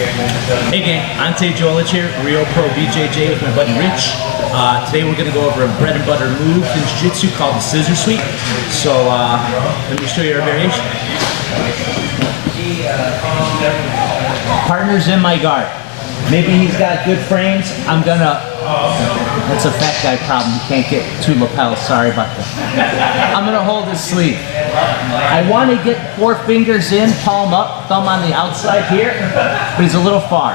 Hey gang, Ante Dzolic here, Rio Pro BJJ with my buddy Rich. Today we're going to go over a bread and butter move in Jiu-Jitsu called the Scissor sweep. So let me show you our variation. Partner's in my guard. Maybe he's got good frames. I'm gonna, that's a fat guy problem. You can't get two lapels, sorry about that. I'm gonna hold his sleeve. I want to get 4 fingers in, palm up, thumb on the outside here, but he's a little far.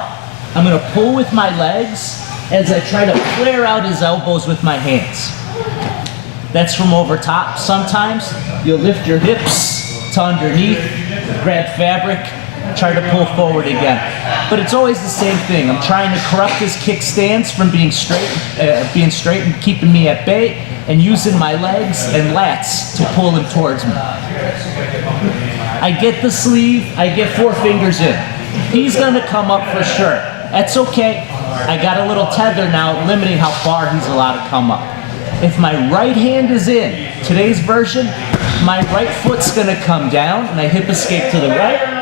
I'm gonna pull with my legs as I try to flare out his elbows with my hands. That's from over top. Sometimes you'll lift your hips to underneath, grab fabric, try to pull forward again. But it's always the same thing. I'm trying to corrupt his kickstands from being straight and keeping me at bay, and using my legs and lats to pull him towards me. I get the sleeve, I get 4 fingers in. He's gonna come up for sure. That's okay. I got a little tether now limiting how far he's allowed to come up. If my right hand is in, today's version, my right foot's gonna come down and I hip escape to the right.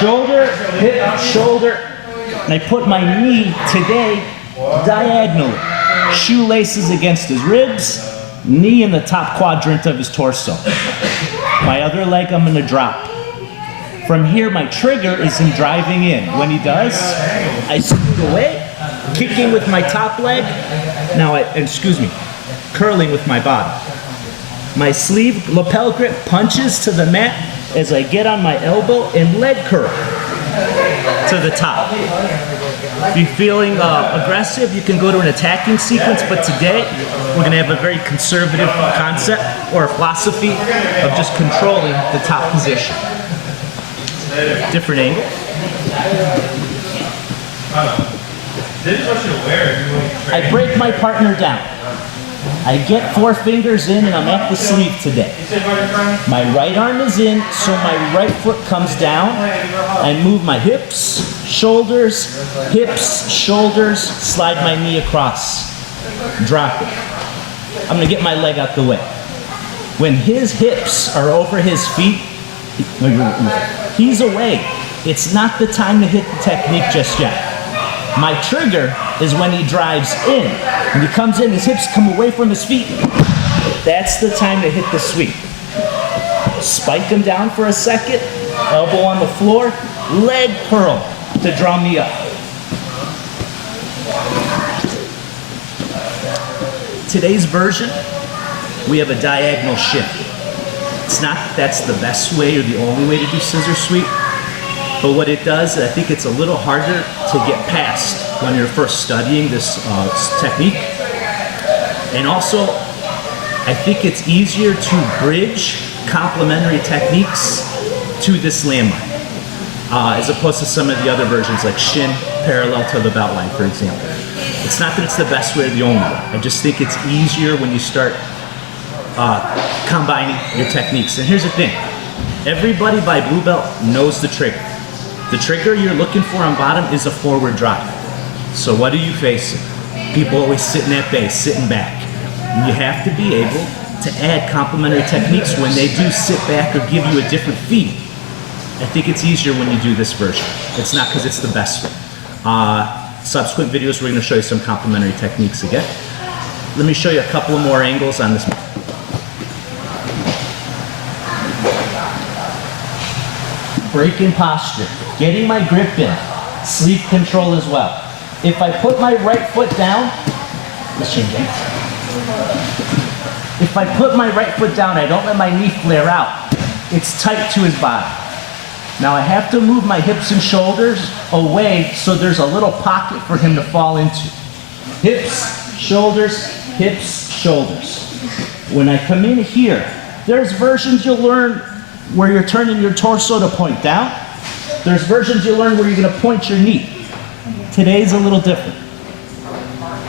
Shoulder, hip, shoulder, and I put my knee today diagonally. Shoelaces against his ribs, knee in the top quadrant of his torso. My other leg I'm gonna drop. From here, my trigger is him driving in. When he does, I scoot away, kicking with my top leg. Now, curling with my bottom. My sleeve lapel grip punches to the mat as I get on my elbow and leg curl to the top. If you're feeling aggressive, you can go to an attacking sequence, but today we're gonna have a very conservative concept or a philosophy of just controlling the top position. Different angle. I break my partner down. I get 4 fingers in and I'm at the sleeve today. My right arm is in, so my right foot comes down. I move my hips, shoulders, slide my knee across, drop it. I'm gonna get my leg out the way. When his hips are over his feet, he's away. It's not the time to hit the technique just yet. My trigger is when he drives in. When he comes in, his hips come away from his feet. That's the time to hit the sweep. Spike him down for a second, elbow on the floor, leg curl to draw me up. Today's version, we have a diagonal shift. It's not that that's the best way or the only way to do scissor sweep, but what it does, I think it's a little harder to get past when you're first studying this technique. And also, I think it's easier to bridge complementary techniques to this landmine, as opposed to some of the other versions like shin parallel to the belt line, for example. It's not that it's the best way or the only way. I just think it's easier when you start combining your techniques. And here's the thing. Everybody by blue belt knows the trigger. The trigger you're looking for on bottom is a forward drive. So what are you facing? People always sitting at base, sitting back. You have to be able to add complementary techniques when they do sit back or give you a different feed. I think it's easier when you do this version. It's not because it's the best one. Subsequent videos, we're going to show you some complementary techniques again. Let me show you a couple of more angles on this. Break in posture, getting my grip in, sleeve control as well. If I put my right foot down, if I put my right foot down, I don't let my knee flare out. It's tight to his body. Now I have to move my hips and shoulders away so there's a little pocket for him to fall into. Hips, shoulders, When I come in here, there's versions you'll learn where you're turning your torso to point down. There's versions you'll learn where you're gonna point your knee. Today's a little different.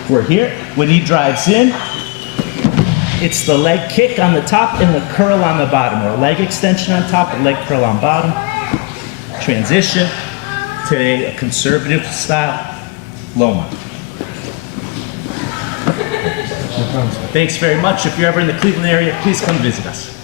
We're here, when he drives in, it's the leg kick on the top and the curl on the bottom, or leg extension on top, leg curl on bottom. Transition, today a conservative style, low mount. Thanks very much. If you're ever in the Cleveland area, please come visit us.